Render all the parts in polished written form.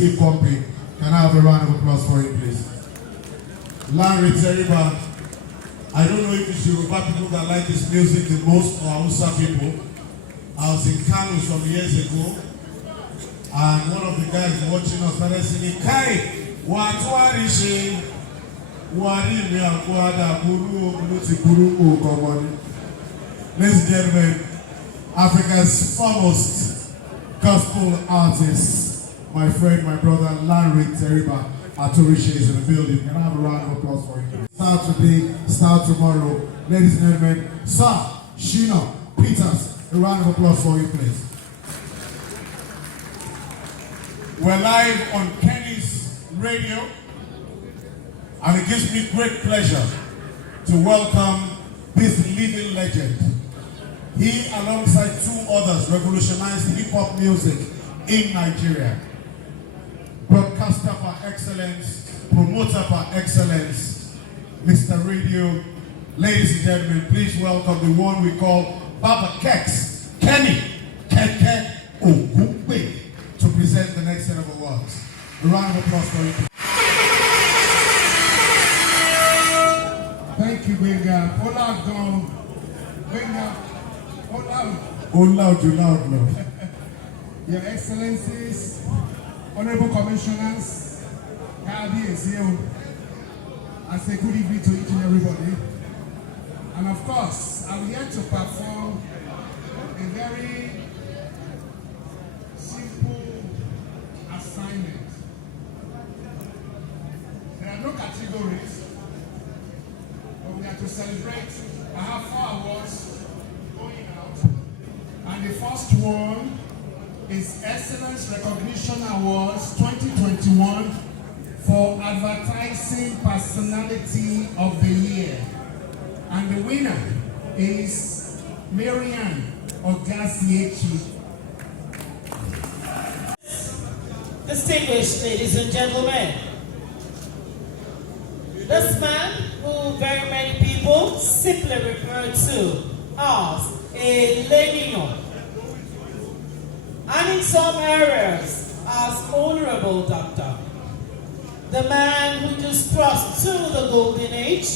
Steve Pompey. Can I have a round of applause for him, please? Larry Teriba. I don't know if it's Yoruba people that like this music the most or Hausa people. I was in Kano some years ago, and one of the guys watching us started singing, Kai, Watuarishe, Wari mi akwada buru oluti buru okoboni. Ladies and gentlemen, Africa's foremost gospel artist, my friend, my brother, Larry Teriba Atorishe is in the building. Can I have a round of applause for him? Start today, start tomorrow. Ladies and gentlemen, Sir Shina Peters. A round of applause for you, please. We're live on Kenny's Radio, and it gives me great pleasure to welcome this living legend. He, alongside two others, revolutionized hip-hop music in Nigeria. Broadcaster par excellence, promoter par excellence, Mr. Radio. Ladies and gentlemen, please welcome the one we call Baba Kex, Kenny Keke Ogugbe, to present the next set of awards. A round of applause for him. Thank you, Benga. Hola, Don. Benga. Hola. Loud, love. Your Excellencies, Honorable Commissioners, Kadi is here. I say good evening to each and everybody. And of course, I'm here to perform a very simple assignment. There are no categories, but we are to celebrate. I have 4 awards going out. And the first one is Excellence Recognition Awards 2021 for Advertising Personality of the Year. And the winner is Marianne Ogasiechi. Distinguished ladies and gentlemen, this man who very many people simply refer to as a Lenino, and in some areas as Honorable Doctor, the man who just crossed to the golden age,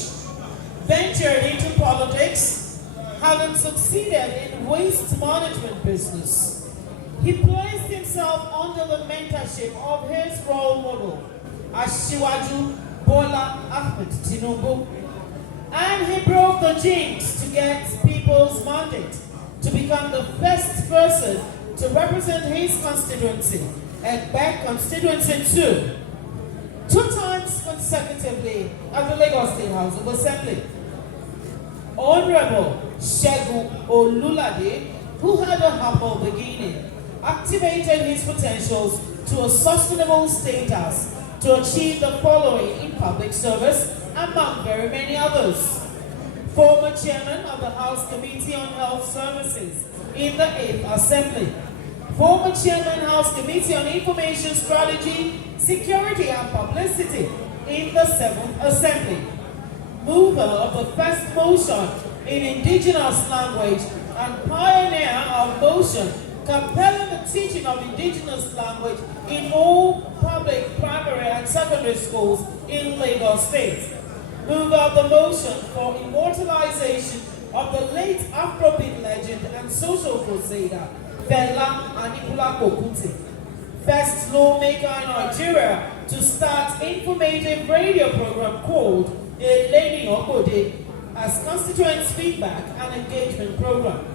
ventured into politics, having succeeded in waste management business. He placed himself under the mentorship of his role model, Asiwaju Bola Ahmed Tinubu, and he broke the jinx to get people's mandate to become the first person to represent his constituency, and back constituency 2 times consecutively at the Lagos State House of Assembly. Honorable Segun Olulade, who had a humble beginning, activated his potentials to a sustainable status to achieve the following in public service, among very many others. Former chairman of the House Committee on Health Services in the 8th Assembly. Former chairman House Committee on Information Strategy, Security and Publicity in the 7th Assembly. Mover of the first motion in indigenous language and pioneer of motion compelling the teaching of indigenous language in all public primary and secondary schools in Lagos State. Mover of the motion for immortalization of the late Afrobeat legend and social crusader, Fela Anikulapo Kuti. First lawmaker in Nigeria to start informative radio program called Eleni Okode as constituents feedback and engagement program.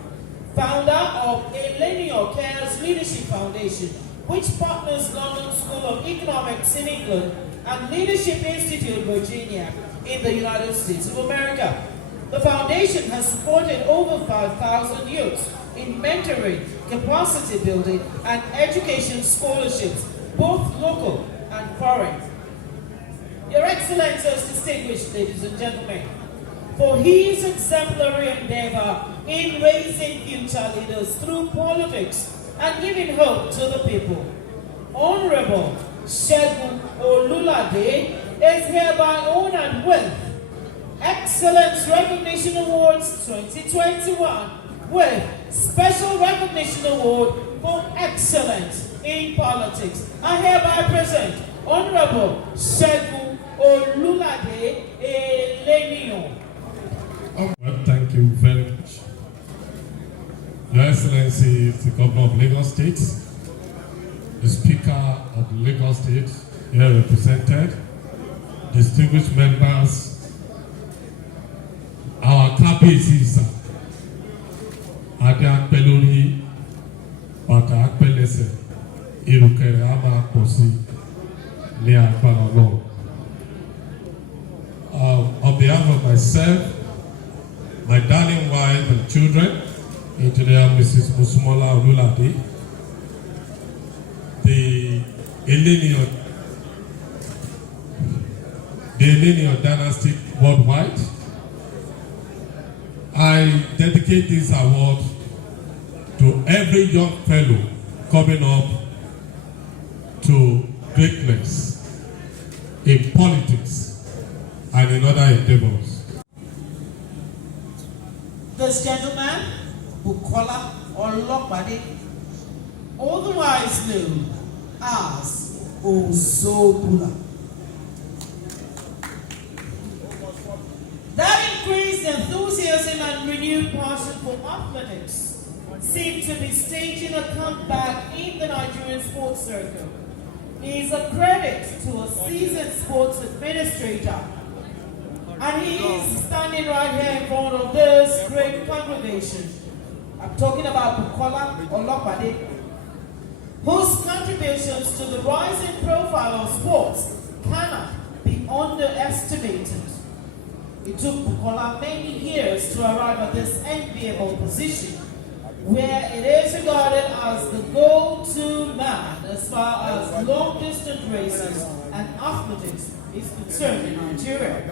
Founder of Eleni Cares Leadership Foundation, which partners London School of Economics in England and Leadership Institute Virginia in the United States of America. The foundation has supported over 5,000 youths in mentoring, capacity building, and education scholarships, both local and foreign. Your Excellencies, distinguished ladies and gentlemen, for his exemplary endeavor in raising future leaders through politics and giving hope to the people, Honorable Segun Olulade is hereby honored with Excellence Recognition Awards 2021 with Special Recognition Award for Excellence in Politics. I hereby present Honorable Segun Olulade Eleniyan. Well, thank you very much. Your Excellency, the Governor of Lagos State, the Speaker of Lagos State, here represented, distinguished members, our KBCs, Ade Akpelori, Bata Akpelese, Irukere Ama Kosi, Lea Kwanolo. On behalf of myself, my darling wife and children, Engineer Mrs. Musumola Olulade, the Eleniyan dynasty worldwide, I dedicate this award to every young fellow coming up to greatness in politics and in other endeavors. This gentleman, Bukola Olopade, otherwise known as Ozobula. That increased enthusiasm and renewed passion for athletics seemed to be staging a comeback in the Nigerian sports circle. He is a credit to a seasoned sports administrator, and he is standing right here in front of this great congregation. I'm talking about Bukola Olopade, whose contributions to the rising profile of sports cannot be underestimated. It took Bukola many years to arrive at this enviable position, where it is regarded as the go-to man as far as long-distance races and athletics is concerned in Nigeria.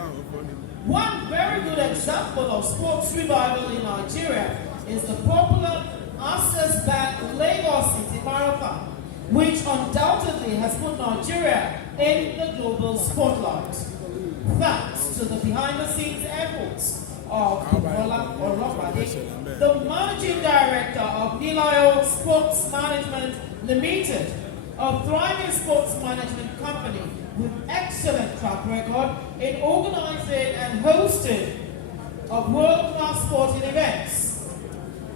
One very good example of sports revival in Nigeria is the popular Access Bank Lagos City Marathon, which undoubtedly has put Nigeria in the global spotlight, thanks to the behind-the-scenes efforts of Bukola Olopade, the managing director of Nilayo Sports Management Limited, a thriving sports management company with excellent track record in organizing and hosting of world-class sporting events.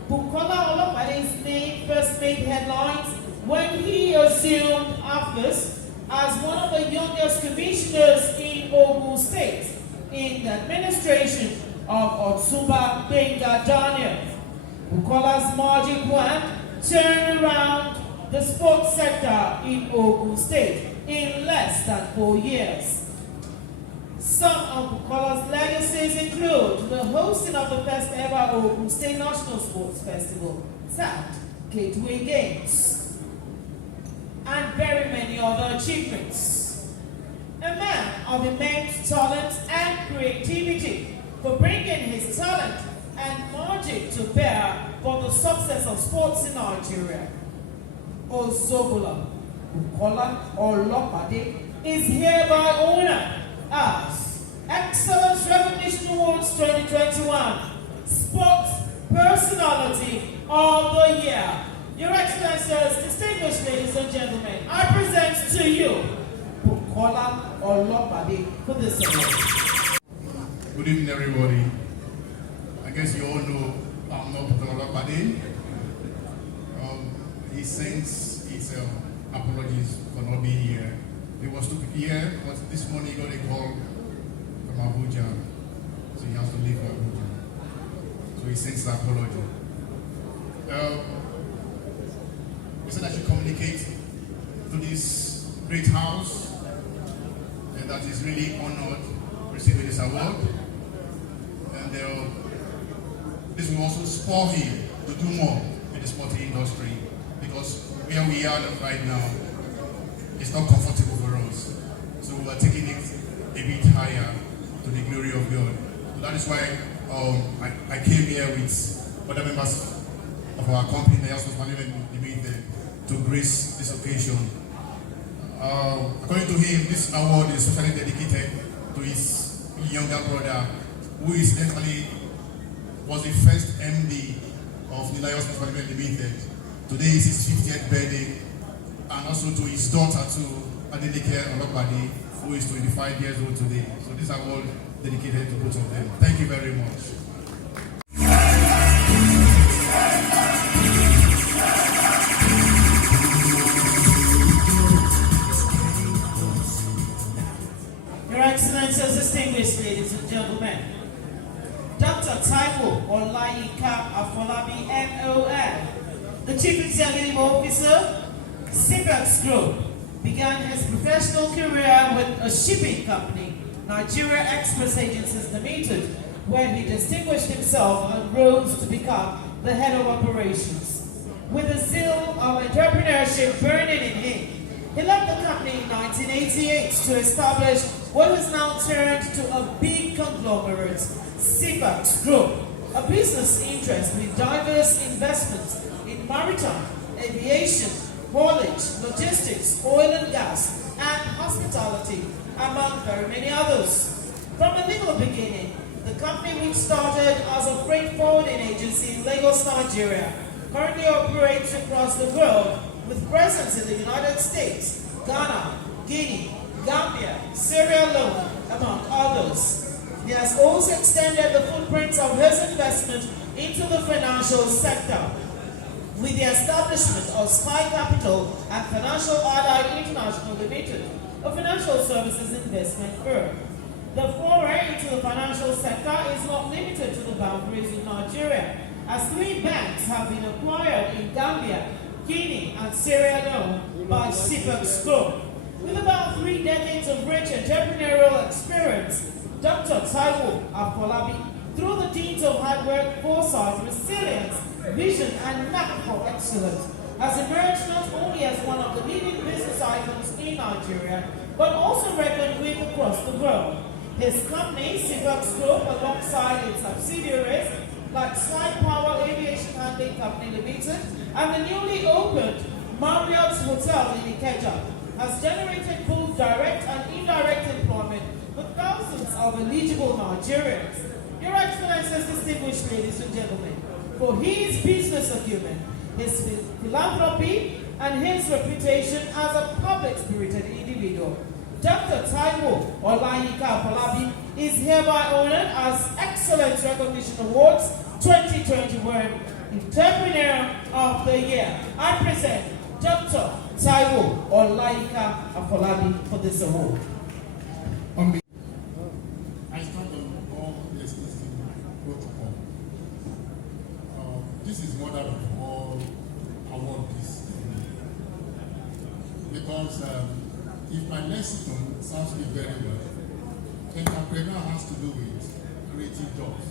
Bukola Olopade's name first made headlines when he assumed office as one of the youngest commissioners in Ogun State in the administration of Otunba Gbenga Daniel. Bukola's magic wand turned around the sports sector in Ogun State in less than 4 years. Some of Bukola's legacies include the hosting of the first ever Ogun State National Sports Festival, tagged Gateway Games, and very many other achievements. A man of immense talent and creativity for bringing his talent and magic to bear for the success of sports in Nigeria. Ozobula Bukola Olopade is hereby honored as Excellence Recognition Awards 2021 Sports Personality of the Year. Your Excellencies, distinguished ladies and gentlemen, I present to you Bukola Olopade for this award. Good evening, everybody. I guess you all know I'm not Bukola Olopade. He sends his apologies for not being here. He was to be here, but this morning he got a call from Abuja, so he has to leave for Abuja. So he sends the apology. He said I should communicate to this great house and that is really honored receiving this award. And this will also spur him to do more in the sporting industry, because where we are right now is not comfortable for us. So we are taking it a bit higher to the glory of God. So that is why I came here with other members of our company, the House of Parliament Limited, to grace this occasion. According to him, this award is especially dedicated to his younger brother, who is actually was the first MD of Nilayos Management Limited. Today is his 50th birthday, and also to his daughter too, Adeleke Olopade, who is 25 years old today. So these are all dedicated to both of them. Thank you very much. Your Excellencies, distinguished ladies and gentlemen, Dr. Taiwo Olayinka Afolabi, NON, the Chief Executive Officer, CPEX Group, began his professional career with a shipping company, Nigeria Express Agencies Limited, where he distinguished himself and rose to become the head of operations. With the zeal of entrepreneurship burning in him, he left the company in 1988 to establish what has now turned to a big conglomerate, CPEX Group, a business interest with diverse investments in maritime, aviation, haulage, logistics, oil and gas, and hospitality, among very many others. From the legal beginning, the company, which started as a freight forwarding agency in Lagos, Nigeria, currently operates across the world with presence in the United States, Ghana, Guinea, Gambia, Sierra Leone, among others. He has also extended the footprints of his investment into the financial sector with the establishment of Sky Capital and Financial Allied International Limited, a financial services investment firm. The foray into the financial sector is not limited to the boundaries of Nigeria, as 3 banks have been acquired in Gambia, Guinea, and Sierra Leone by CPEX Group. With about 3 decades of rich entrepreneurial experience, Dr. Taiwo Afolabi, through the deeds of hard work, foresight, resilience, vision, and knack for excellence, has emerged not only as one of the leading business icons in Nigeria, but also reckoned with across the world. His company, CPEX Group, alongside its subsidiaries like Sky Power Aviation Handling Company Limited and the newly opened Marriott's Hotel in Ikeja, has generated both direct and indirect employment for thousands of eligible Nigerians. Your Excellencies, distinguished ladies and gentlemen, for his business acumen, his philanthropy, and his reputation as a public-spirited individual, Dr. Taiwo Olayinka Afolabi is hereby honored as Excellence Recognition Awards 2021 Entrepreneur of the Year. I present Dr. Taiwo Olayinka Afolabi for this award. I stand on all the existing protocol. This is mother of all awards because if my lexicon sounds me very well, entrepreneur has to do with creating jobs.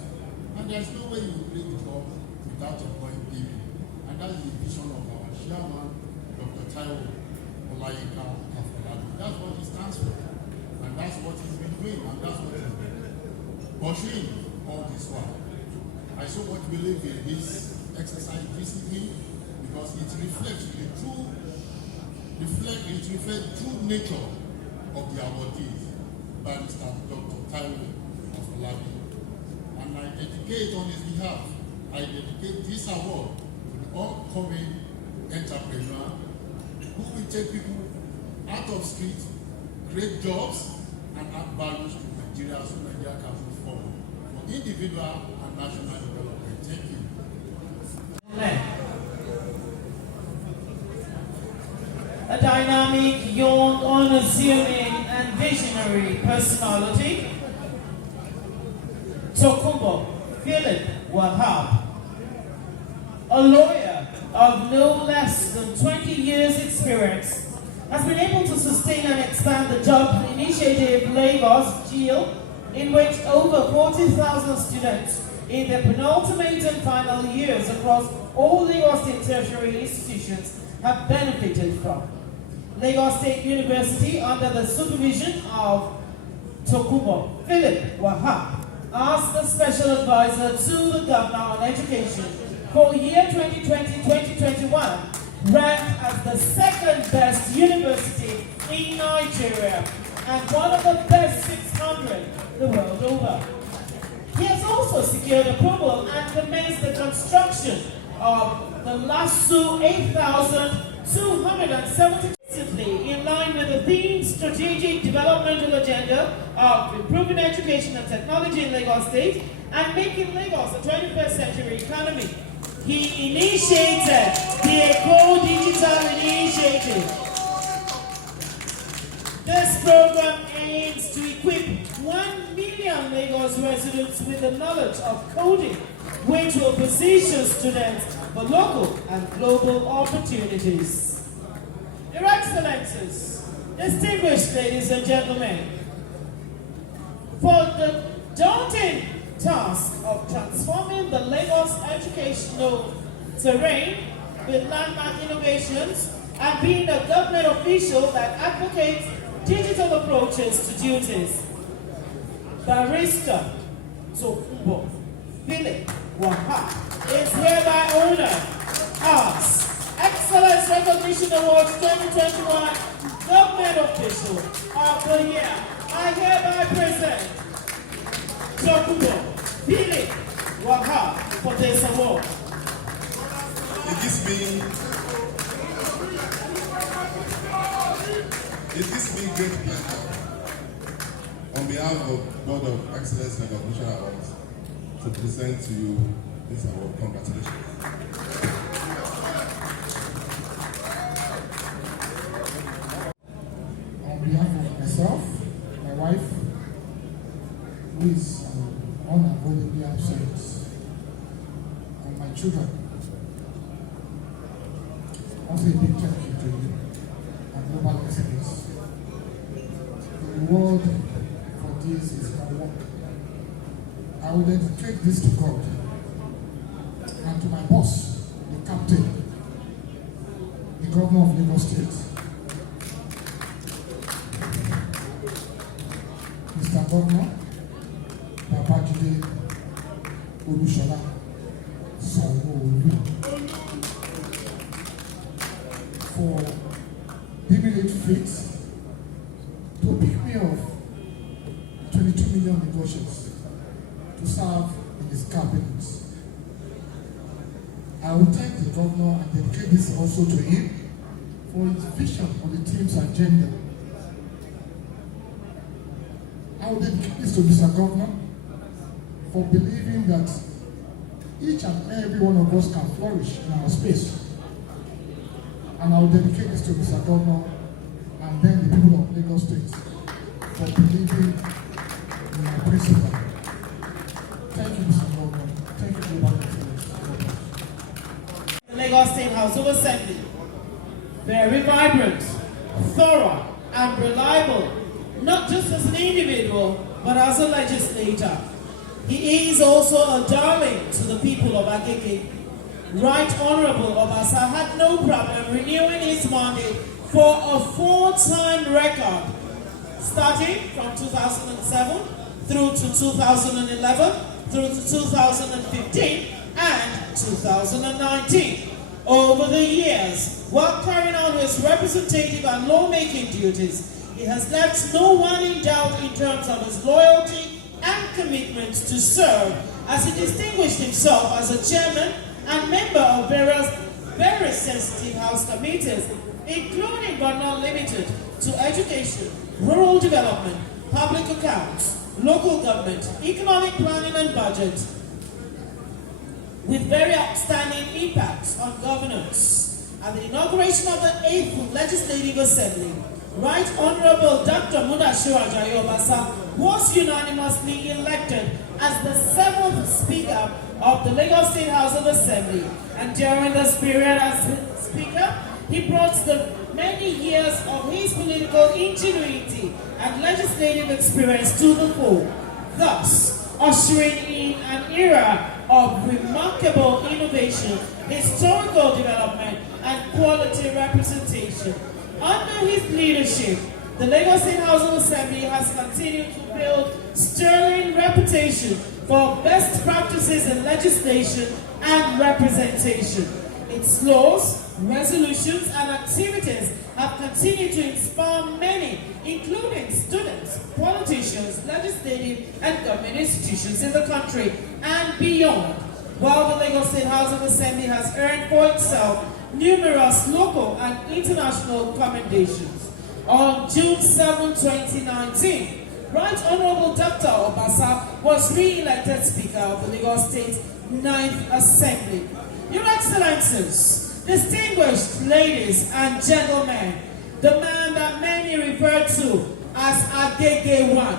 And there's no way you create a job without employing people. And that's the vision of our chairman, Dr. Taiwo Olayinka Afolabi. That's what he stands for. And that's what he's been doing. And that's what he's been pursuing all this while. I so much believe in this exercise discipline because it reflects the true nature of the awardees, Barrister Dr. Taiwo Afolabi. And I dedicate on his behalf, I dedicate this award to the upcoming entrepreneur who will take people out of street, create jobs, and add values to Nigeria so Nigeria can move forward for individual and national development. Thank you. A dynamic, young, unassuming, and visionary personality, Tokumbo Philip Wahab, a lawyer of no less than 20 years' experience, has been able to sustain and expand the Job Initiative Lagos GIL, in which over 40,000 students in their penultimate and final years across all Lagos State tertiary institutions have benefited from. Lagos State University, under the supervision of Tokumbo Philip Wahab, as the special advisor to the Governor on Education for year 2020-2021, ranked as the second best university in Nigeria and one of the best 600 the world over. He has also secured approval and commenced the construction of the LASU 8,270. In line with the theme strategic developmental agenda of improving education and technology in Lagos State and making Lagos a 21st century economy, he initiated the Eco Digital Initiative. This program aims to equip 1 million Lagos residents with the knowledge of coding, which will position students for local and global opportunities. Your Excellencies, distinguished ladies and gentlemen, for the daunting task of transforming the Lagos educational terrain with landmark innovations and being a government official that advocates digital approaches to duties, Barrister Tokunbo Philip Wahab is hereby honored as Excellence Recognition Awards 2021 Government Official of the Year. I hereby present Tokunbo Philip Wahab for this award. It gives me great pleasure on behalf of Board of Excellence Recognition Awards to present to you this award. Congratulations. On behalf of myself, my wife, who is unavoidably absent, and my children, also a big thank you to you and Global Excellence. The reward for this is my work. I will dedicate this to God and to my boss, the captain, the governor of Lagos State, Mr. Governor Babajide Olusola Sanwo-Olu, for giving it fit to pick me off 22 million Lagosians to serve in his cabinet. I will thank the governor and dedicate this also to him for his vision on the team's agenda. I will dedicate this to Mr. Governor for believing that each and every one of us can flourish in our space. And I will dedicate this to Mr. Governor and then the people of Lagos State for believing in my principle. Thank you, Mr. Governor. Thank you, Global Excellence. The Lagos State House of Assembly, very vibrant, thorough, and reliable, not just as an individual, but as a legislator. He is also a darling to the people of Agege. Right Honorable Obasa had no problem renewing his mandate for a 4-time record, starting from 2007 through to 2011, through to 2015 and 2019. Over the years, while carrying out his representative and lawmaking duties, he has left no one in doubt in terms of his loyalty and commitment to serve, as he distinguished himself as a chairman and member of various very sensitive House committees, including but not limited to education, rural development, public accounts, local government, economic planning and budget, with very outstanding impacts on governance. At the inauguration of the 8th Legislative Assembly, Right Honorable Dr. Mudashiru Ajayi Obasa was unanimously elected as the 7th Speaker of the Lagos State House of Assembly, and during this period as Speaker, he brought the many years of his political ingenuity and legislative experience to the fore, thus ushering in an era of remarkable innovation, historical development, and quality representation. Under his leadership, the Lagos State House of Assembly has continued to build sterling reputation for best practices in legislation and representation. Its laws, resolutions, and activities have continued to inspire many, including students, politicians, legislative, and government institutions in the country and beyond. while the Lagos State House of Assembly has earned for itself numerous local and international commendations. On June 7, 2019, Right Honorable Dr. Obasa was re-elected Speaker of the Lagos State 9th Assembly. Your Excellencies, distinguished ladies and gentlemen, the man that many refer to as Agege One,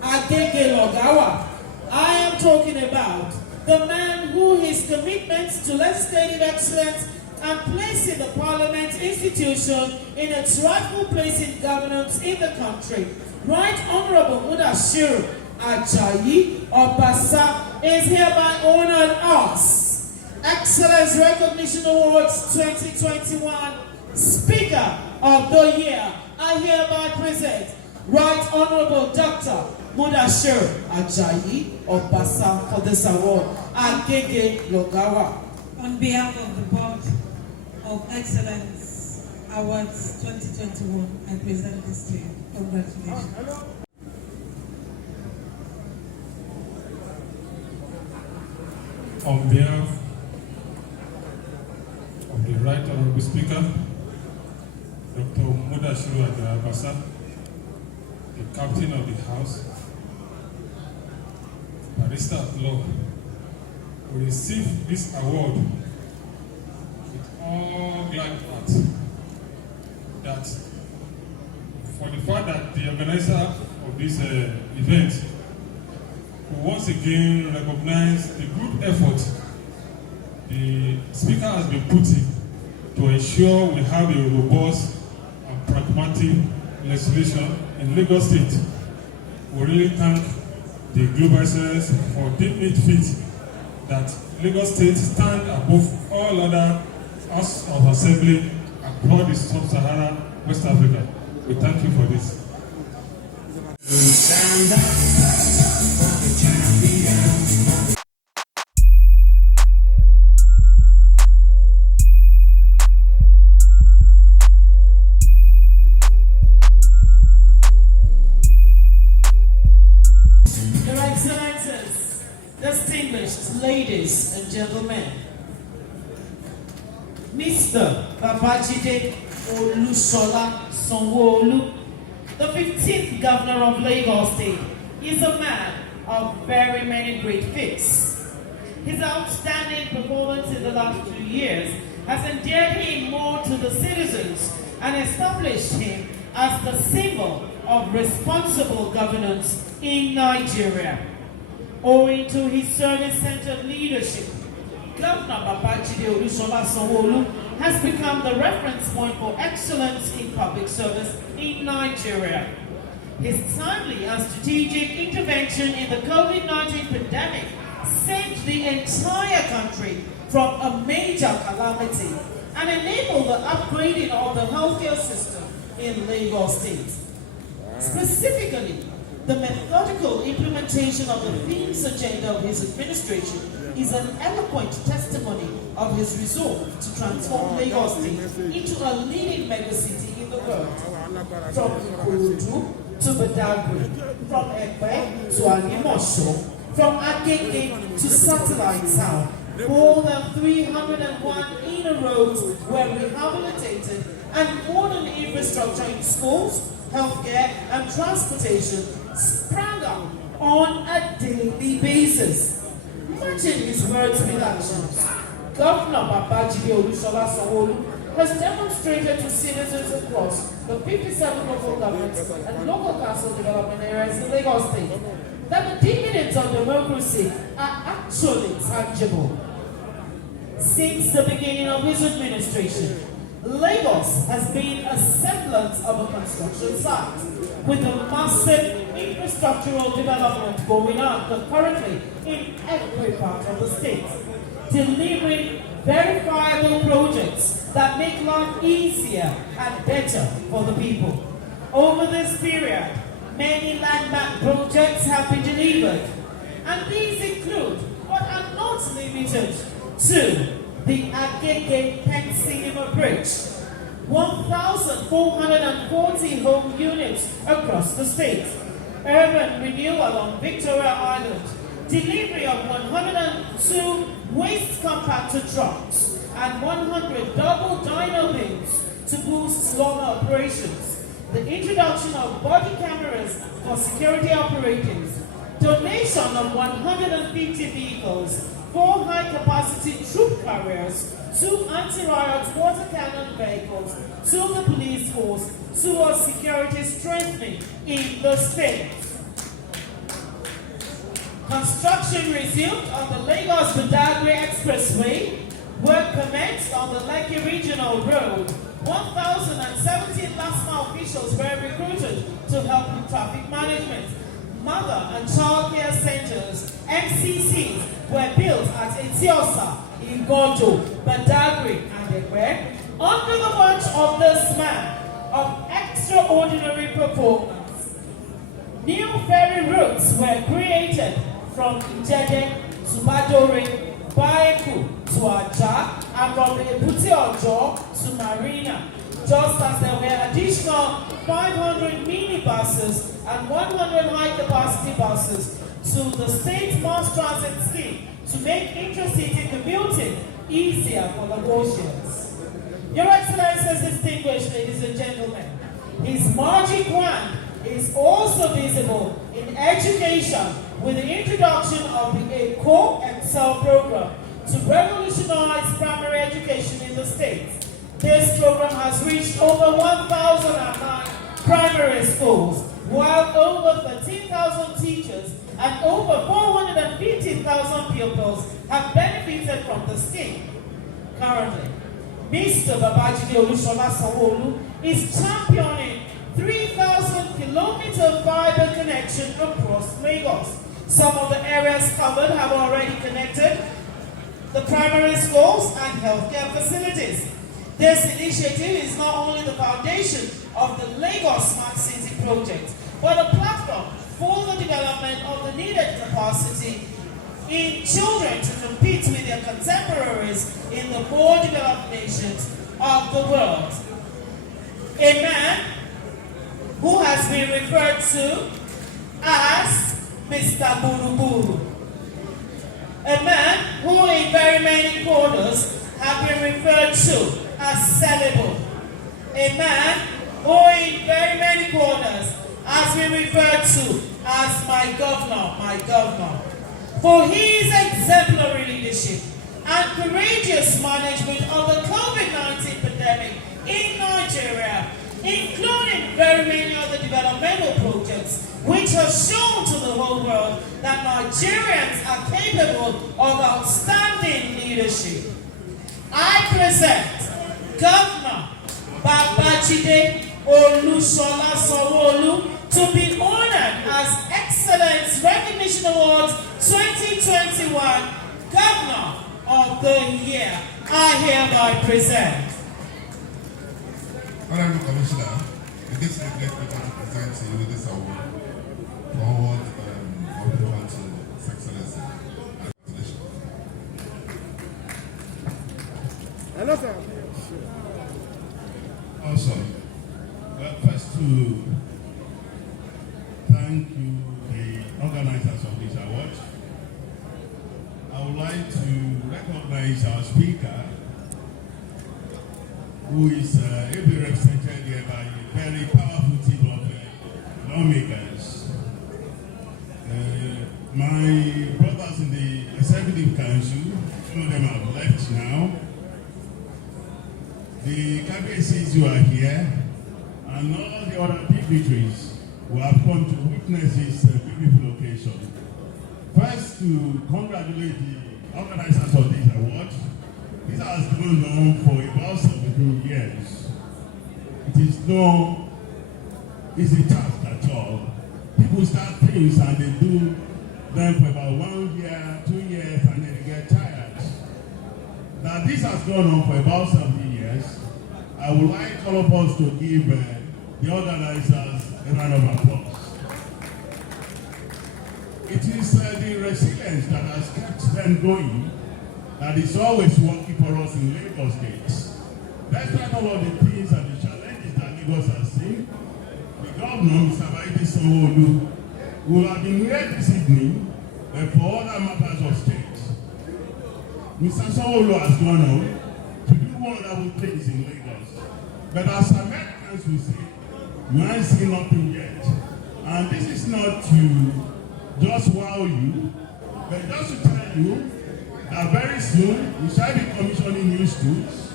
Agege Logawa, I am talking about the man who his commitment to legislative excellence and placing the Parliament institution in its rightful place in governance in the country, Right Honorable Mudashiru Ajayi Obasa, is hereby honored us Excellence Recognition Awards 2021 Speaker of the Year. I hereby present Right Honorable Dr. Mudashiru Ajayi Obasa for this award. Agege Logawa. On behalf of the Board of Excellence Awards 2021, I present this to you. Congratulations. On behalf of the Right Honorable Speaker, Dr. Mudashiru Ajayi Obasa, the Captain of the House, Barrister at Law, we receive this award with all glad heart. That for the fact that the organizer of this event will once again recognize the good effort the Speaker has been putting to ensure we have a robust and pragmatic legislation in Lagos State. We really thank the Global Excellence for deeming it fit that Lagos State stand above all other House of Assembly across the sub-Saharan West Africa. We thank you for this. Stand up for the champions. Your Excellencies, distinguished ladies and gentlemen, Mr. Babajide Olusola Sanwo-Olu, the 15th Governor of Lagos State, is a man of very many great feats. His outstanding performance in the last 2 years has endeared him more to the citizens and established him as the symbol of responsible governance in Nigeria. Owing to his service-centered leadership, Governor Babajide Olusola Sanwo-Olu has become the reference point for excellence in public service in Nigeria. His timely and strategic intervention in the COVID-19 pandemic saved the entire country from a major calamity and enabled the upgrading of the healthcare system in Lagos State. Specifically, the methodical implementation of the themes agenda of his administration is an eloquent testimony of his resolve to transform Lagos State into a leading megacity in the world. From Ikorodu to Badagry, from Ekpe to Alimosho, from Agege to Satellite Town, more than 301 inner roads were rehabilitated and modern infrastructure in schools, healthcare and transportation sprang up on a daily basis. Matching his words with actions, Governor Babajide Olusola Sanwo-Olu has demonstrated to citizens across the 57 local governments and local council development areas in Lagos State that the dividends of democracy are actually tangible. Since the beginning of his administration, Lagos has been a semblance of a construction site, with a massive infrastructural development going on concurrently in every part of the state, delivering verifiable projects that make life easier and better for the people. Over this period, many landmark projects have been delivered, and these include, but are not limited to, the Agege Pensinima Bridge, 1,440 home units across the state, urban renewal on Victoria Island, delivery of 102 compactor trucks, and 100 double dyno bins to boost longer operations. The introduction of body cameras for security operators. Donation of 150 vehicles, 4 high-capacity troop carriers, 2 anti-riot water cannon vehicles to the police force towards security strengthening in the state. Construction resumed on the Lagos-Badagry Expressway. Work commenced on the Lekki Regional Road. 1,017 LASMA officials were recruited to help with traffic management. Mother and child care centers, MCCs, were built at Etiosa, Igodo, Badagry, and Ekwe under the watch of this man of extraordinary performance. New ferry routes were created from Ijede to Badore, Baeku to Aja, and from Ebuti Ojo to Marina, just as there were additional 500 minibuses and 100 high-capacity buses to the state mass transit scheme to make intercity commuting easier for Lagosians. Your Excellencies, distinguished ladies and gentlemen, his magic wand is also visible in education with the introduction of the ECO Excel program to revolutionize primary education in the state. This program has reached over 1,009 primary schools, while over 13,000 teachers and over 450,000 pupils have benefited from the scheme. Currently, Mr. Babajide Olusola Sanwo-Olu is championing 3,000-kilometer fiber connection across Lagos. Some of the areas covered have already connected the primary schools and healthcare facilities. This initiative is not only the foundation of the Lagos Smart City project, but a platform for the development of the needed capacity in children to compete with their contemporaries in the more developed nations of the world. A man who has been referred to as Mr. Buruburu. A man who in very many quarters have been referred to as Celebo. A man who in very many quarters has been referred to as my governor. For his exemplary leadership and courageous management of the COVID-19 pandemic in Nigeria, including very many other developmental projects, which has shown to the whole world that Nigerians are capable of outstanding leadership. I present Governor Babajide Olusola Sanwo-Olu to be honored as Excellence Recognition Awards 2021 Governor of the Year. I hereby present. Honorable Commissioner, it gives me great pleasure to present to you this award for award of the one to His Excellency. Congratulations. Hello, sir. Awesome. Well, first to thank you, the organizers of this award. I would like to recognize our speaker, who is ably represented here by a very powerful team of lawmakers. My brothers in the Executive Council, some of them have left now. The KBCs who are here, and all the other dignitaries who have come to witness this beautiful occasion. First, to congratulate the organizers of this award. This has gone on for about 17 years. It is no easy task at all. People start things and they do them for about 1 year, 2 years, and then they get tired. Now this has gone on for about 17 years. I would like all of us to give the organizers a round of applause. It is the resilience that has kept them going that is always working for us in Lagos State. Despite all of the things and the challenges that Lagos has seen, the governor, Mr. Babajide Sanwo-Olu, who have been here this evening for other matters of state. Mr. Sanwo-Olu has gone on to do wonderful things in Lagos. But as Americans we say, you ain't seen nothing yet. And this is not to just wow you, but just to tell you that very soon we shall be commissioning new schools.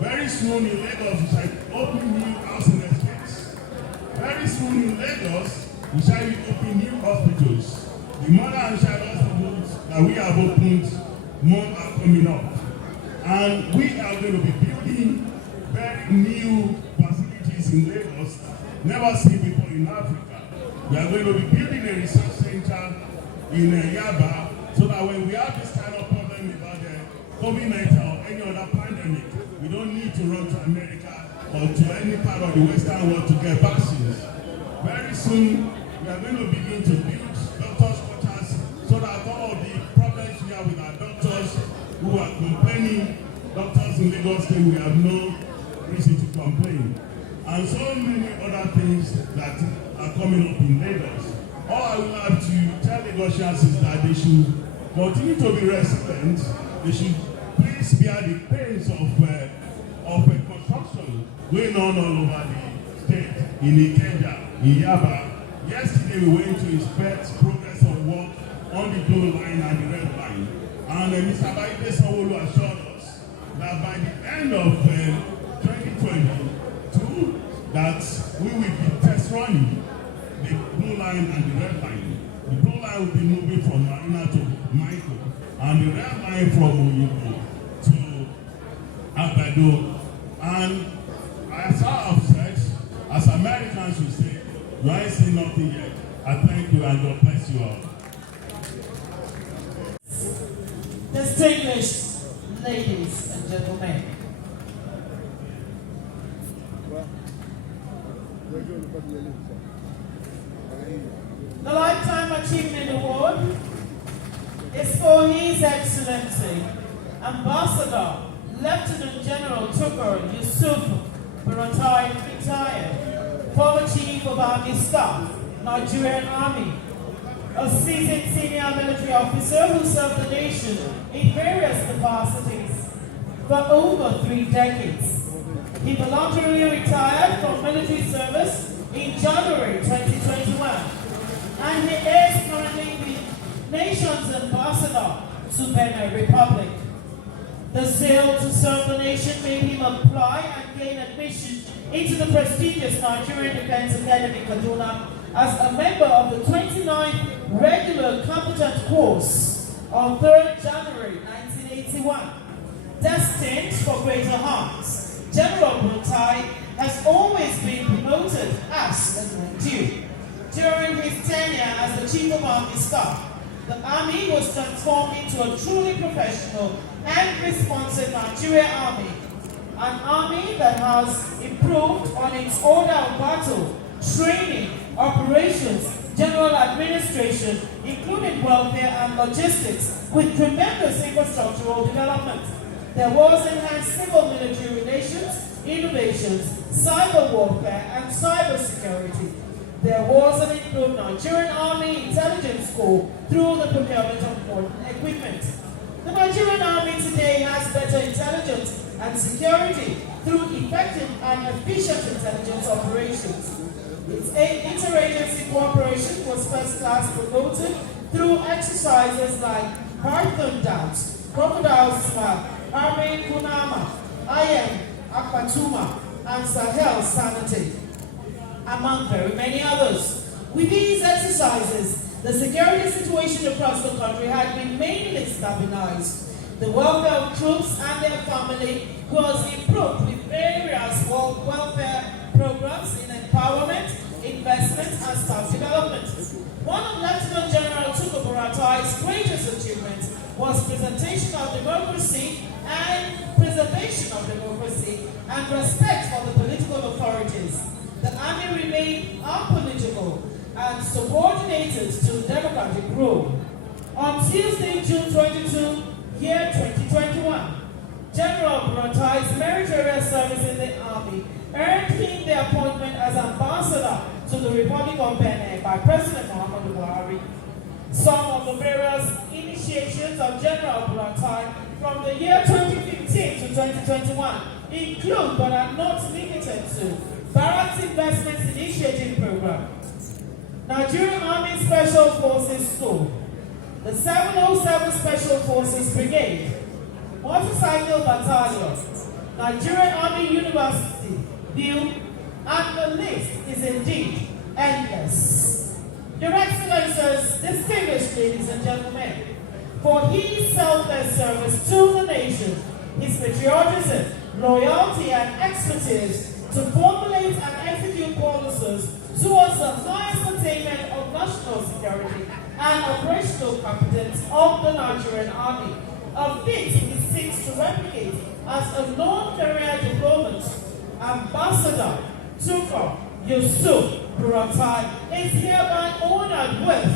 Very soon in Lagos we shall open new housing estates. Very soon in Lagos we shall be opening new hospitals. The mother and child hospitals that we have opened, more are coming up. And we are going to be building very new facilities in Lagos, never seen before in Africa. We are going to be building a research center in Yaba, so that when we have this kind of problem about COVID-19 or any other pandemic, we don't need to run to America or to any part of the Western world to get vaccines. Very soon, we are going to begin to build doctors' quarters, so that all of the problems we have with our doctors who are complaining, doctors in Lagos State, we have no reason to complain. And so many other things that are coming up in Lagos. All I will have to tell Lagosians is that they should continue to be resilient. They should please bear the pains of a construction going on all over the state, in Ikeja, in Yaba. Yesterday we went to inspect progress of work on the blue line and the red line. And Mr. Baide Sanwo-Olu assured us that by the end of 2022, that we will be test running the blue line and the red line. The blue line will be moving from Marina to Michael, and the red line from Oyibo to Abado. And as I have said, as Americans will say, you ain't seen nothing yet. I thank you and God bless you all. Distinguished ladies and gentlemen, the Lifetime Achievement Award is for His Excellency Ambassador Lieutenant General Tukur Yusuf Buratai, retired, former Chief of Army Staff, Nigerian Army, a seasoned senior military officer who served the nation in various capacities for over 3 decades. He voluntarily retired from military service in January 2021, and he is currently the nation's ambassador to Benin Republic. The zeal to serve the nation made him apply and gain admission into the prestigious Nigerian Defense Academy, Kaduna, as a member of the 29th regular competent course on 3rd January 1981. Destined for greater heights, General Buratai has always been promoted as and when due. During his tenure as the Chief of Army Staff, the Army was transformed into a truly professional and responsive Nigerian Army, an army that has improved on its order of battle, training, operations, general administration, including welfare and logistics, with tremendous infrastructural development. There was enhanced civil-military relations, innovations, cyber warfare, and cyber security. There was an improved Nigerian Army Intelligence Corps through the procurement of important equipment. The Nigerian Army today has better intelligence and security through effective and efficient intelligence operations. Its interagency cooperation was first-class promoted through exercises like Python Dance, Crocodile Smile, Army Kunama, IM Akpatuma, and Sahel Sanity, among very many others. With these exercises, the security situation across the country had been mainly stabilized. The welfare of troops and their family was improved with various welfare programs in empowerment, investment, and staff development. One of Lieutenant General Tukur Buratai's greatest achievements was presentation of democracy and preservation of democracy and respect for the political authorities. The army remained apolitical and subordinated to democratic rule. On Tuesday, June 22, year 2021, General Buratai's meritorious service in the army earned him the appointment as ambassador to the Republic of Benin by President Muhammadu Buhari. Some of the various initiations of General Buratai from 2021 include but are not limited to Barracks Investments Initiative Program, Nigerian Army Special Forces School, the 707 Special Forces Brigade, Motorcycle Battalion, Nigerian Army University, VIEW, and the list is indeed endless. Your Excellencies, distinguished ladies and gentlemen, for his selfless service to the nation, his patriotism, loyalty, and expertise to formulate and execute policies towards the highest attainment of national security and operational competence of the Nigerian Army. Of this, he seeks to replicate as a non-career diplomat. Ambassador Tukur Yusuf Buratai is hereby honored with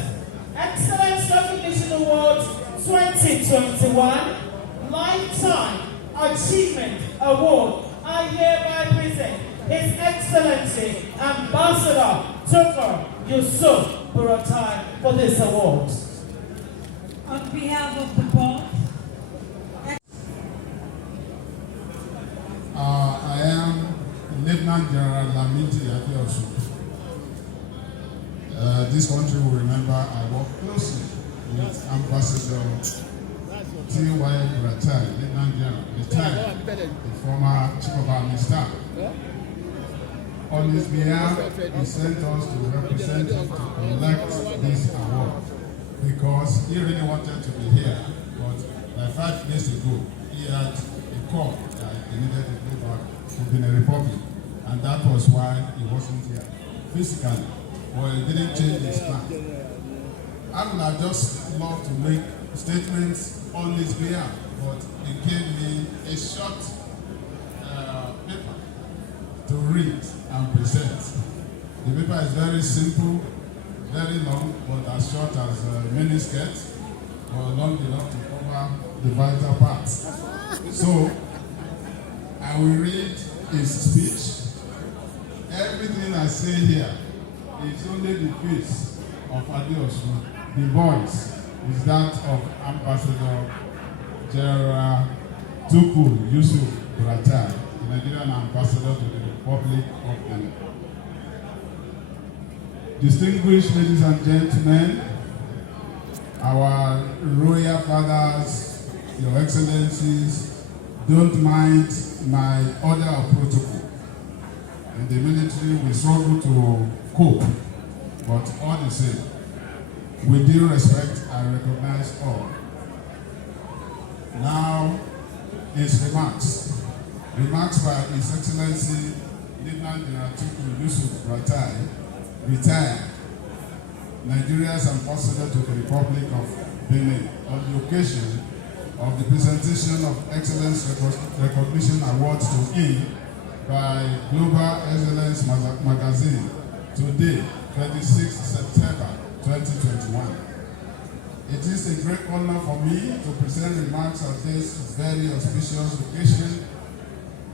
Excellence Recognition Award 2021 Lifetime Achievement Award. I hereby present His Excellency Ambassador Tukur Yusuf Buratai for this award. On behalf of the board, I am Lieutenant General Lamidi Adeosu. This country will remember I worked closely with Ambassador T.Y. Buratai, Lieutenant General, the former Chief of Army Staff. On his behalf, he sent us to represent him to collect this award because he really wanted to be here, but like 5 days ago, he had a call that he needed to go back to Benin Republic, and that was why he wasn't here physically, but he didn't change his plan. I would have just loved to make statements on his behalf, but he gave me a short paper to read and present. The paper is very simple, very long, but as short as a mini skirt, or long enough to cover the vital parts. So, I will read his speech. Everything I say here is only the face of Adeosu. The voice is that of Ambassador General Tukur Yusuf Buratai, the Nigerian ambassador to the Republic of Benin. Distinguished ladies and gentlemen, our royal fathers, your excellencies, don't mind my order of protocol. In the military, we struggle to cope, but all the same, with due respect, I recognize all. Now, his remarks. Remarks by His Excellency Lieutenant General Tukur Yusuf Buratai, retired Nigeria's ambassador to the Republic of Benin, on the occasion of the presentation of Excellence Recognition Awards to him by Global Excellence Magazine today, 26 September 2021. It is a great honor for me to present remarks at this very auspicious occasion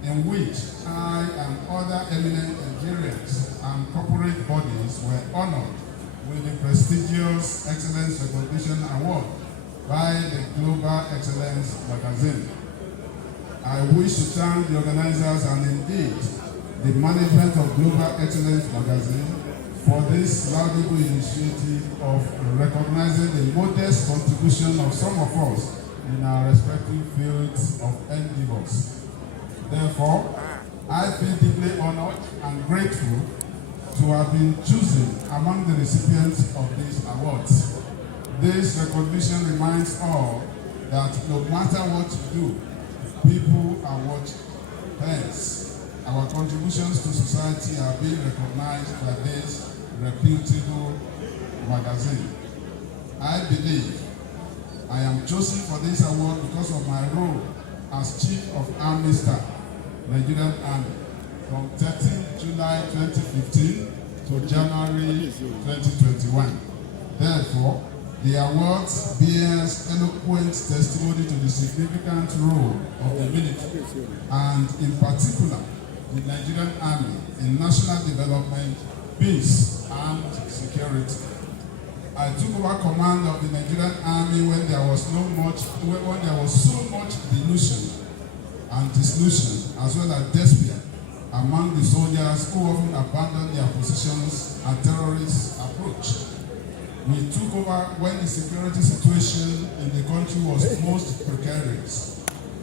in which I and other eminent Nigerians and corporate bodies were honored with the prestigious Excellence Recognition Award by the Global Excellence Magazine. I wish to thank the organizers and indeed the management of Global Excellence Magazine for this laudable initiative of recognizing the modest contribution of some of us in our respective fields of endeavors. Therefore, I feel deeply honored and grateful to have been chosen among the recipients of these awards. This recognition reminds all that no matter what you do, people are watching. Hence, our contributions to society are being recognized by this reputable magazine. I believe I am chosen for this award because of my role as Chief of Army Staff, Nigerian Army, from 13 July 2015 to January 2021. Therefore, the awards bears eloquent testimony to the significant role of the military and, in particular, the Nigerian Army in national development, peace, and security. I took over command of the Nigerian Army when there was so much delusion and and disillusion, as well as despair among the soldiers who often abandoned their positions and terrorist approach. We took over when the security situation in the country was most precarious,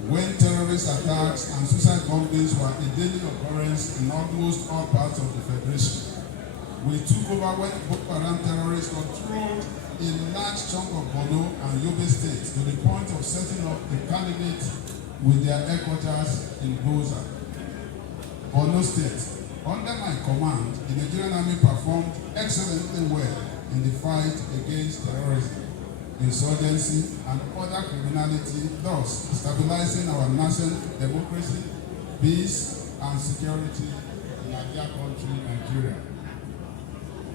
when terrorist attacks and suicide bombings were a daily occurrence in almost all parts of the Federation. We took over when Boko Haram terrorists controlled a large chunk of Borno and Yobe states to the point of setting up a candidate with their headquarters in Goza. Borno State, under my command, the Nigerian Army performed excellently well in the fight against terrorism, insurgency, and other criminality, thus stabilizing our nation's democracy, peace, and security in our dear country, Nigeria.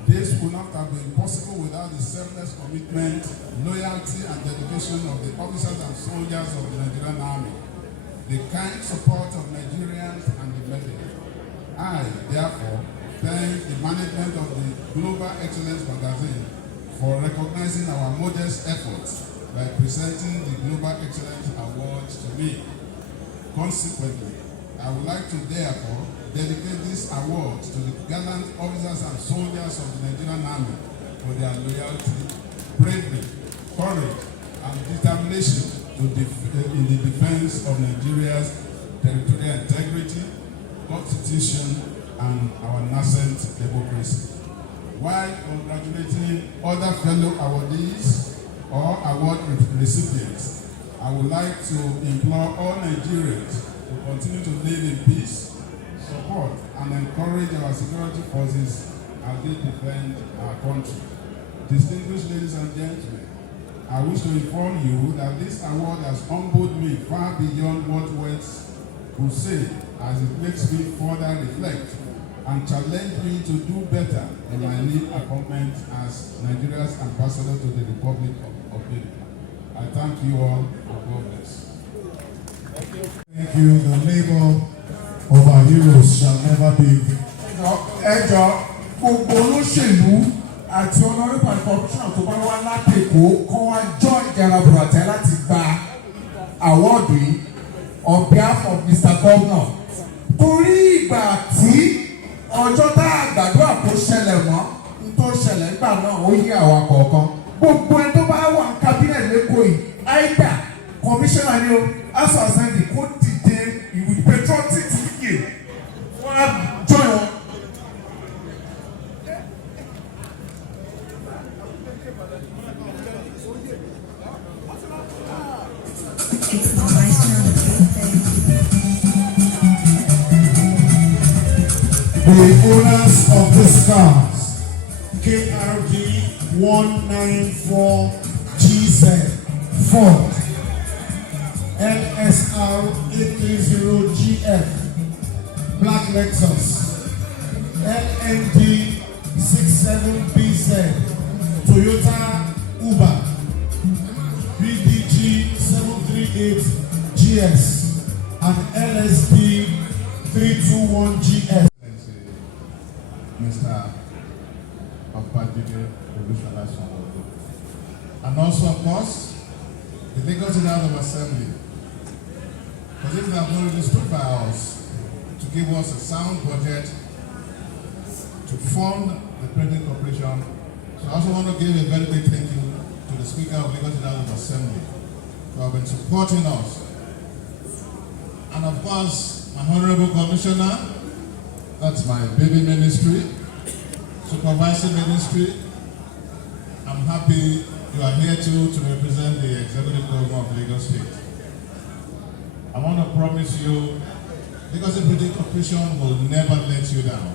This would not have been possible without the selfless commitment, loyalty, and dedication of the officers and soldiers of the Nigerian Army, the kind support of Nigerians and the media. I, therefore, thank the management of the Global Excellence Magazine for recognizing our modest efforts by presenting the Global Excellence Awards to me. Consequently, I would like to therefore dedicate this award to the gallant officers and soldiers of the Nigerian Army for their loyalty, bravery, courage, and determination in the defense of Nigeria's territorial integrity, constitution, and our nascent democracy. While congratulating other fellow awardees or award recipients, I would like to implore all Nigerians to continue to live in peace, support, and encourage our security forces as they defend our country. Distinguished ladies and gentlemen, I wish to inform you that this award has humbled me far beyond what words could say, as it makes me further reflect and challenge me to do better in my new appointment as Nigeria's ambassador to the Republic of Benin. I thank you all for God bless. Thank you. The labor of our heroes shall never be. Ẹjọ́ gbogbo olóṣèlú àti honorable and commissioner tó bá wá látẹ̀kọ́ kọ́ wá jọ ìjàrá bùrọ̀tẹ́ láti gba àwọ́ọ̀dù yìí on behalf of Mr. Governor. Torí ìgbà tí ọjọ́ tá a gbàdúrà kó ṣẹlẹ̀ mọ́ tó ṣẹlẹ̀ nígbà náà ó yí àwa kọ̀ọ̀kan. Gbogbo ẹ tó bá wà ní cabinet lẹ́kọ̀ọ́ yìí àìdá commissioner ni o house assembly kó dìde ìwé patriotic figure wọ́n á join wọn. It's the nice sound of anything. The owners of these cars, KRD 194 GZ Ford, NSR 830 GF Black Lexus, LND 67BZ Toyota Uber, BDG 738 GS, and LSD 321 GS. Mr. Abadide Olusola Sanwo-Olu. And also, of course, the Lagos House of Assembly, because if they have not really stood by us to give us a sound budget to fund the printing corporation. So I also want to give a very big thank you to the Speaker of Lagos House of Assembly who have been supporting us. And of course, my Honorable Commissioner, that's my baby ministry, supervisory ministry. I'm happy you are here too to represent the executive government of Lagos State. I want to promise you, Lagos State Printing Corporation will never let you down.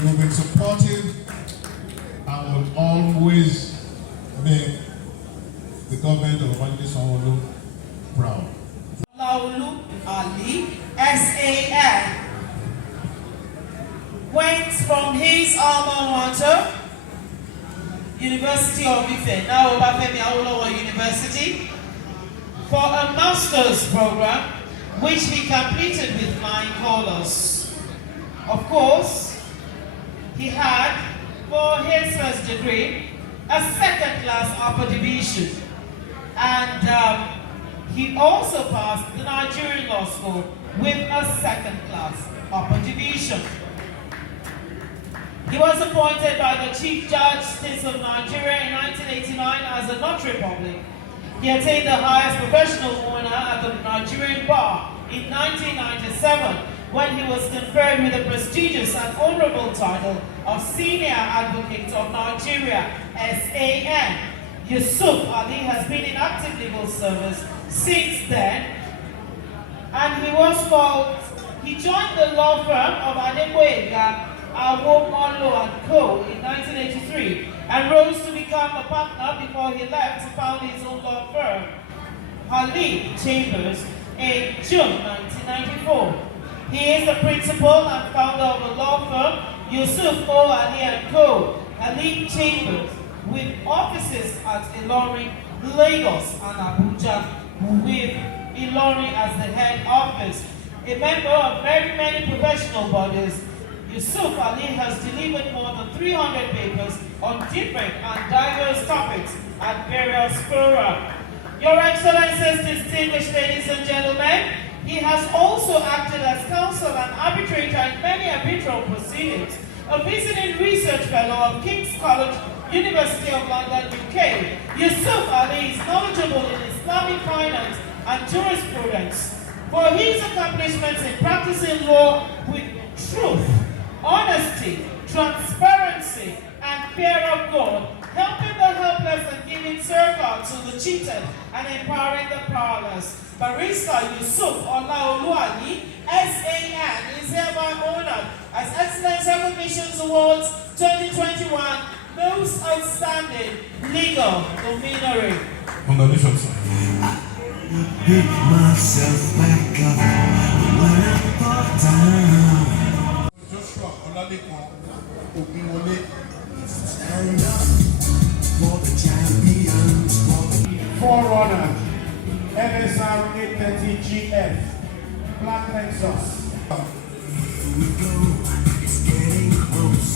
You have been supportive and will always make the government of Abadide Sanwo-Olu proud. Laulu Ali, SAN, went from his alma mater, University of Ife, now Obafemi Awolowo University, for a master's program which he completed with flying colors. Of course, he had, for his first degree, a second-class upper division, and He also passed the Nigerian Law School with a second-class upper division. He was appointed by the Chief Justice of Nigeria in 1989 as a notary public. He attained the highest professional honor at the Nigerian Bar in 1997 when he was conferred with the prestigious and honorable title of Senior Advocate of Nigeria, SAN. Yusuf Ali has been in active legal service since then, and he joined the law firm of Adeboyega Awomolo and Co. in 1983 and rose to become a partner before he left to found his own law firm, Ali Chambers, in June 1994. He is the principal and founder of the law firm Yusuf O. Ali and Co. Ali Chambers, with offices at Ilorin, Lagos, and Abuja, with Ilorin as the head office. A member of very many professional bodies, Yusuf Ali has delivered more than 300 papers on different and diverse topics at various fora. Your Excellencies, distinguished ladies and gentlemen, he has also acted as counsel and arbitrator in many arbitral proceedings, a visiting research fellow of King's College, University of London, UK. Yusuf Ali is knowledgeable in Islamic finance and jurisprudence. For his accomplishments in practicing law with truth, honesty, transparency, and fear of God, helping the helpless and giving succor to the cheated and empowering the powerless. Barrister Yusuf Olaoluwayi, SAN, is hereby honored as Excellence Recognitions Awards 2021 Most Outstanding Legal Luminary. Congratulations, sir. Pick myself back up when I fall down. Joshua Olalekan Ogunwole. Stand up for the champions. Forerunner, MSR 830GF, Black Lexus. Here we go, it's getting close.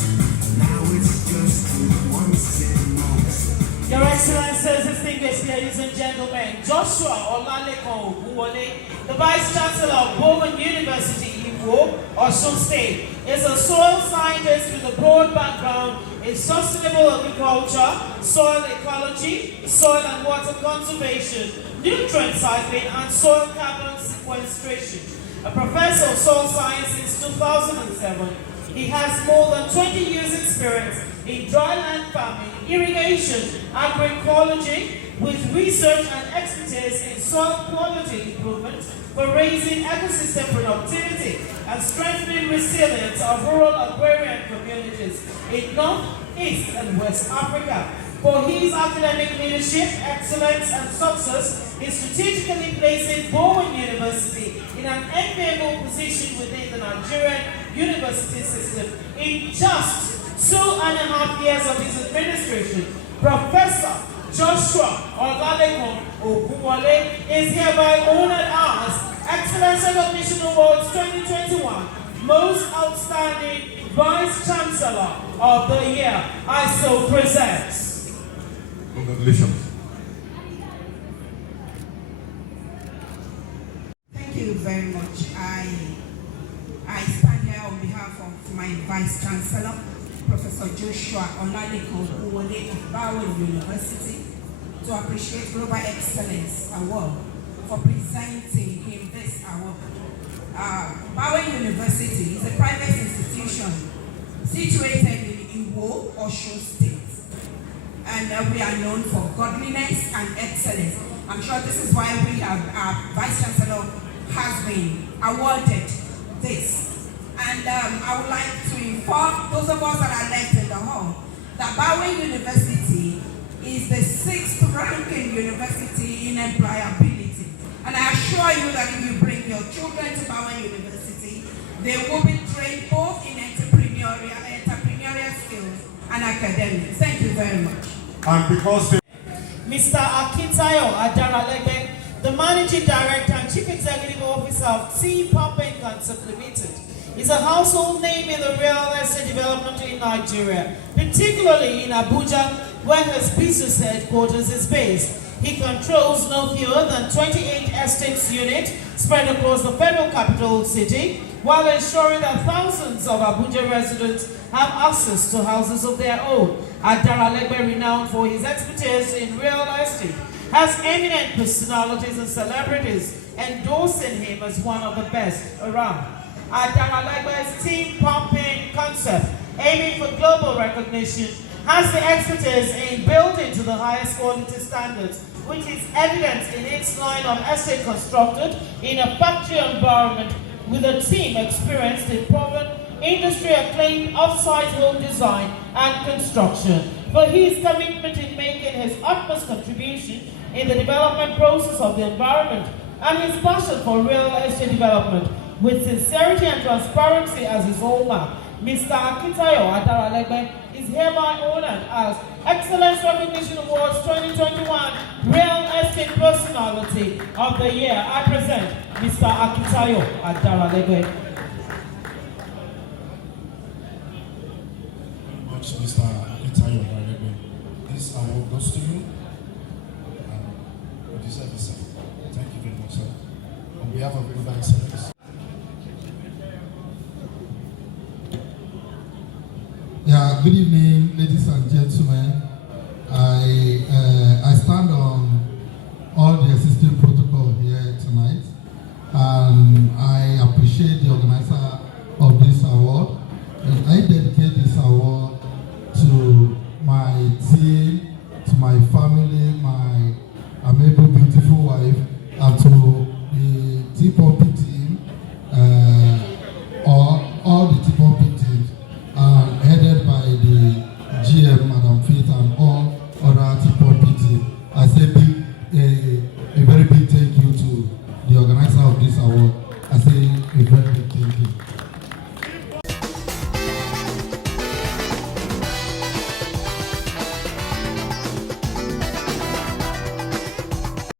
Now it's just one step most. Your Excellencies, distinguished ladies and gentlemen, Joshua Olalekan Ogunwole, the Vice Chancellor of Bowman University, Iwo, Osun State, is a soil scientist with a broad background in sustainable agriculture, soil ecology, soil and water conservation, nutrient cycling, and soil carbon sequestration. A professor of soil science since 2007, he has more than 20 years' experience in dryland farming, irrigation, agroecology, with research and expertise in soil quality improvement for raising ecosystem productivity and strengthening resilience of rural agrarian communities in North, East, and West Africa. For his academic leadership, excellence, and success in strategically placing Bowen University in an enviable position within the Nigerian university system in just 2.5 years of his administration, Professor Joshua Olalekan Ogunwole is hereby honored as Excellence Recognition Awards 2021 Most Outstanding Vice Chancellor of the Year. I so present. Congratulations. Thank you very much. I stand here on behalf of my Vice Chancellor, Professor Joshua Olalekan Ogunwole of Bowen University, to appreciate Global Excellence Award for presenting him this award. Bowen University is a private institution situated in Iwo, Osun State, and we are known for godliness and excellence. I'm sure this is why we have our Vice Chancellor has been awarded this. And I would like to inform those of us that are left in the hall that Bowen University is the 6th ranking university in employability. And I assure you that if you bring your children to Bowen University, they will be trained both in entrepreneurial skills and academics. Thank you very much. And because they Mr. Akintayo Adaralebe, the Managing Director and Chief Executive Officer of T. Pumping Concept Limited, is a household name in the real estate development in Nigeria, particularly in Abuja, where his business headquarters is based. He controls no fewer than 28 estates units spread across the federal capital city, while ensuring that thousands of Abuja residents have access to houses of their own. Adaralegbe, renowned for his expertise in real estate, has eminent personalities and celebrities endorsing him as one of the best around. Adaralegbe's team-pumping concept, aiming for global recognition, has the expertise in building to the highest quality standards, which is evident in its line of estate constructed in a factory environment with a team experienced in proven industry-acclaimed off-site home design and construction. For his commitment in making his utmost contribution in the development process of the environment and his passion for real estate development with sincerity and transparency as his hallmark, Mr. Akitayo Adaralegbe is hereby honored as Excellence Recognition Awards 2021 Real Estate Personality of the Year. I present Mr. Akitayo Adaralegbe. Mr. Untitled Chapter. This award goes to you. You deserve it, sir. Thank you very much, sir. On behalf of everybody, Excellence. Yeah, good evening, ladies and gentlemen. I stand on all the existing protocol here tonight, and I appreciate the organizer of this award. And I dedicate this award to my team, to my family, my amiable, beautiful wife, and to the T-Poppy team, all the T-Poppy teams, headed by the GM, Madam Faith, and all other T-Poppy team. I say a very big thank you to the organizer of this award. I say a very big thank you.